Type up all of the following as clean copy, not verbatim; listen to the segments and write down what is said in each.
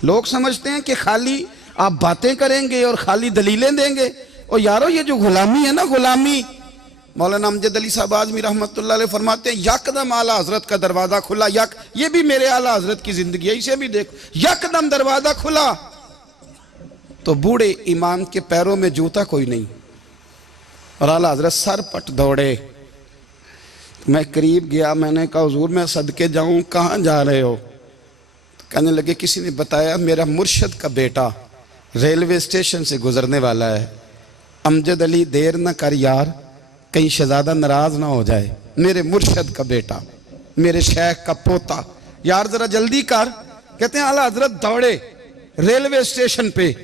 लोग समझते हैं कि खाली आप बातें करेंगे और खाली दलीलें देंगे। और यारो ये जो गुलामी है ना, गुलामी, मौलाना अमजद अली साहब आज़मी रहमतुल्लाह अलैह फरमाते हैं यकदम आला हजरत का दरवाजा खुला। ये भी मेरे आला हजरत की जिंदगी है, इसे भी देखो, यकदम दरवाजा खुला तो बूढ़े इमाम के पैरों में जूता कोई नहीं और आला हजरत सर पट दौड़े। मैं करीब गया, मैंने कहा हुजूर मैं सदके जाऊं, कहाँ जा रहे हो? कहने लगे किसी ने बताया मेरा मुर्शद का बेटा रेलवे स्टेशन से गुजरने वाला है। अमजद अली देर न कर यार, कहीं शहजादा नाराज ना हो जाए। मेरे मुर्शद का बेटा, मेरे शेख का पोता, यार जरा जल्दी कर। कहते हैं आला हजरत दौड़े रेलवे स्टेशन पे।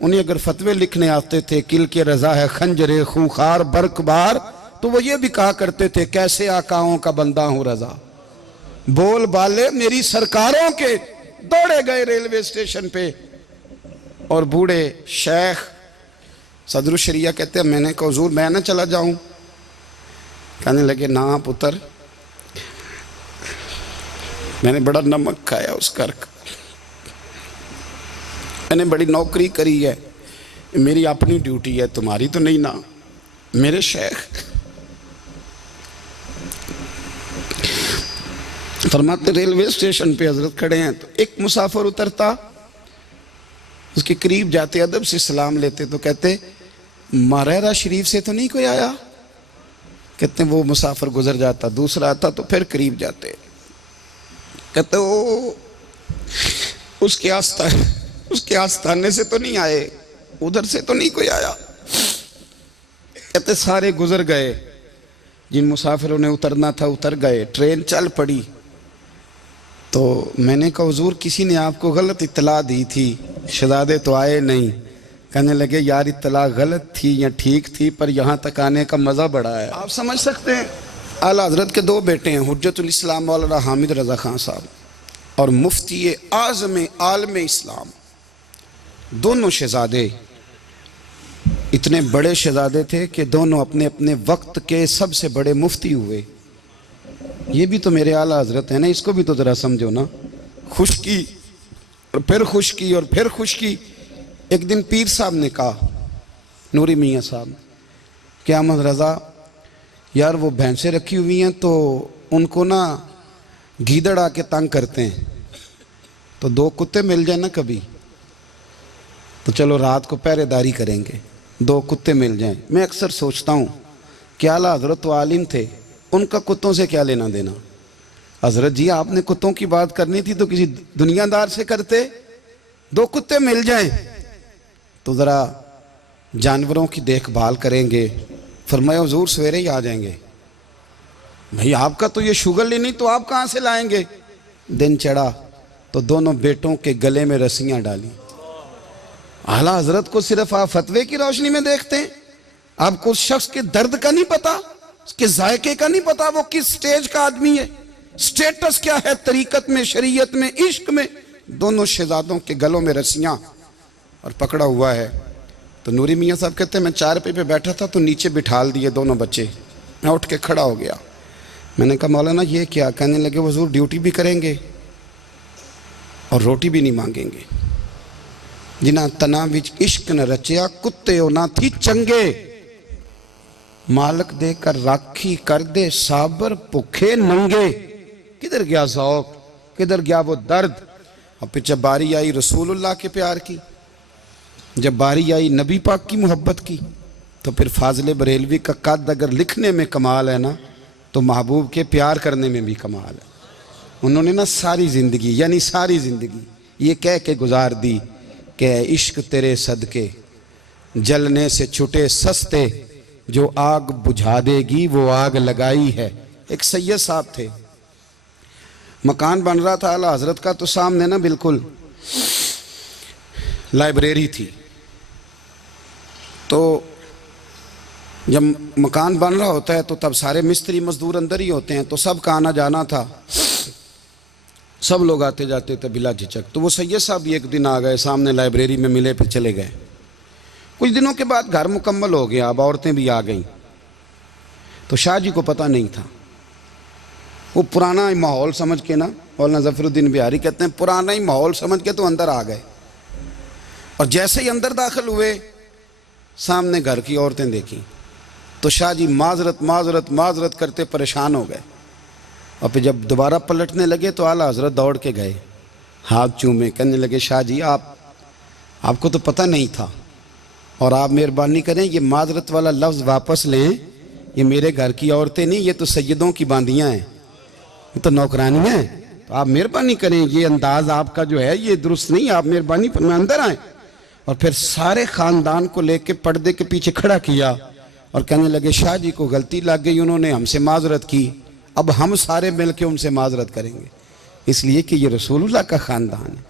उन्हें अगर फतवे लिखने आते थे किल के रजा है खंजरे खूंखार बरकबार, तो वो ये भी कहा करते थे कैसे आकाओं का बंदा हूं रजा, बोल बाले मेरी सरकारों के। दौड़े गए रेलवे स्टेशन पे और बूढ़े शेख सदरुल शरिया कहते हैं मैंने कहा हुजूर मैं ना चला जाऊं? कहने लगे ना पुत्र, मैंने बड़ा नमक खाया उस घर का, मैंने बड़ी नौकरी करी है, मेरी अपनी ड्यूटी है, तुम्हारी तो नहीं ना। मेरे शेख फरमाते रेलवे स्टेशन पे हजरत खड़े हैं तो एक मुसाफिर उतरता, उसके करीब जाते अदब से सलाम लेते तो कहते मारेरा शरीफ से तो नहीं कोई आया? कहते वो मुसाफिर गुजर जाता, दूसरा आता तो फिर करीब जाते, कहते वो उसके आस्थाने से तो नहीं आए, उधर से तो नहीं कोई आया। कहते सारे गुजर गए, जिन मुसाफिरों ने उतरना था उतर गए, ट्रेन चल पड़ी। तो मैंने कहा हुजूर किसी ने आपको गलत इत्तला दी थी, शहजादे तो आए नहीं। कहने लगे यार इत्तला गलत थी या ठीक थी, पर यहाँ तक आने का मज़ा बड़ा है। आप समझ सकते हैं आला हजरत के दो बेटे हैं, हुज्जतुल इस्लाम मौलाना हामिद रज़ा खान साहब और मुफ्ती आज़म आलम इस्लाम। दोनों शहजादे इतने बड़े शहजादे थे कि दोनों अपने अपने वक्त के सबसे बड़े मुफ्ती हुए। ये भी तो मेरे आला हजरत है ना, इसको भी तो ज़रा समझो ना। खुशकी और फिर खुशकी और फिर खुशकी। एक दिन पीर साहब ने कहा, नूरी मियाँ साहब, क्या अहमद रज़ा यार वो भैंसें रखी हुई हैं तो उनको ना गीदड़ आके तंग करते हैं, तो दो कुत्ते मिल जाए ना कभी, तो चलो रात को पहरेदारी करेंगे, दो कुत्ते मिल जाएं। मैं अक्सर सोचता हूँ कि आला हजरत तो आलिम थे, उनका कुत्तों से क्या लेना देना? हजरत जी आपने कुत्तों की बात करनी थी तो किसी दुनियादार से करते, दो कुत्ते मिल जाएं तो ज़रा जानवरों की देखभाल करेंगे। फरमाया हुजूर सवेरे ही आ जाएंगे। भाई आपका तो ये शुगर ही नहीं, तो आप कहाँ से लाएंगे? दिन चढ़ा तो दोनों बेटों के गले में रस्सियाँ डाली। आला हजरत को सिर्फ आप फतवे की रोशनी में देखते हैं, आपको उस शख्स के दर्द का नहीं पता, उसके जायके का नहीं पता, वो किस स्टेज का आदमी है, स्टेटस क्या है तरीकत में, शरीयत में, इश्क में। दोनों शहजादों के गलों में रस्सियां और पकड़ा हुआ है। तो नूरी मियाँ साहब कहते हैं मैं चारपाई पे बैठा था तो नीचे बिठाल दिए दोनों बच्चे। मैं उठ के खड़ा हो गया, मैंने कहा मौलाना ये क्या? कहने लगे हुजूर ड्यूटी भी करेंगे और रोटी भी नहीं मांगेंगे। जिन्हें तना विच इश्क न रचिया कुत्ते हो ना थी चंगे, मालक देकर राखी कर दे साबर भुखे नंगे। किधर गया ज़ौक़, किधर गया वो दर्द? और फिर जब बारी आई रसूलुल्लाह के प्यार की, जब बारी आई नबी पाक की मोहब्बत की, तो फिर फाजिल बरेलवी का कद अगर लिखने में कमाल है ना, तो महबूब के प्यार करने में भी कमाल है। उन्होंने ना सारी ज़िंदगी, यानी सारी ज़िंदगी ये कह के गुजार दी कि इश्क तेरे सदके जलने से छुटे सस्ते, जो आग बुझा देगी वो आग लगाई है। एक सैयद साहब थे, मकान बन रहा था आला हजरत का, तो सामने ना बिल्कुल लाइब्रेरी थी। तो जब मकान बन रहा होता है तो तब सारे मिस्त्री मजदूर अंदर ही होते हैं, तो सबका आना जाना था, सब लोग आते जाते थे बिला झिझक। तो वो सैयद साहब भी एक दिन आ गए, सामने लाइब्रेरी में मिले, फिर चले गए। कुछ दिनों के बाद घर मुकम्मल हो गया, अब औरतें भी आ गईं। तो शाह जी को पता नहीं था, वो पुराना माहौल समझ के ना मौलाना जफरुद्दीन बिहारी कहते हैं पुराना ही माहौल समझ के तो अंदर आ गए, और जैसे ही अंदर दाखिल हुए सामने घर की औरतें देखी तो शाह जी माजरत माजरत माजरत करते परेशान हो गए। और फिर जब दोबारा पलटने लगे तो आला हजरत दौड़ के गए, हाथ चूमे, कहने लगे शाह जी आपको तो पता नहीं था, और आप मेहरबानी करें ये माजरत वाला लफ्ज़ वापस लें, ये मेरे घर की औरतें नहीं, ये तो सैयदों की बांदियाँ हैं, ये तो नौकरानियाँ हैं, तो आप मेहरबानी करें, ये अंदाज़ आपका जो है ये दुरुस्त नहीं, आप मेहरबानी फरमाएं अंदर आएँ। और फिर सारे ख़ानदान को लेके पर्दे के पीछे खड़ा किया और कहने लगे शाह जी को गलती लग गई, उन्होंने हमसे माजरत की, अब हम सारे मिल के उनसे माजरत करेंगे, इसलिए कि ये रसूलुल्लाह का ख़ानदान है।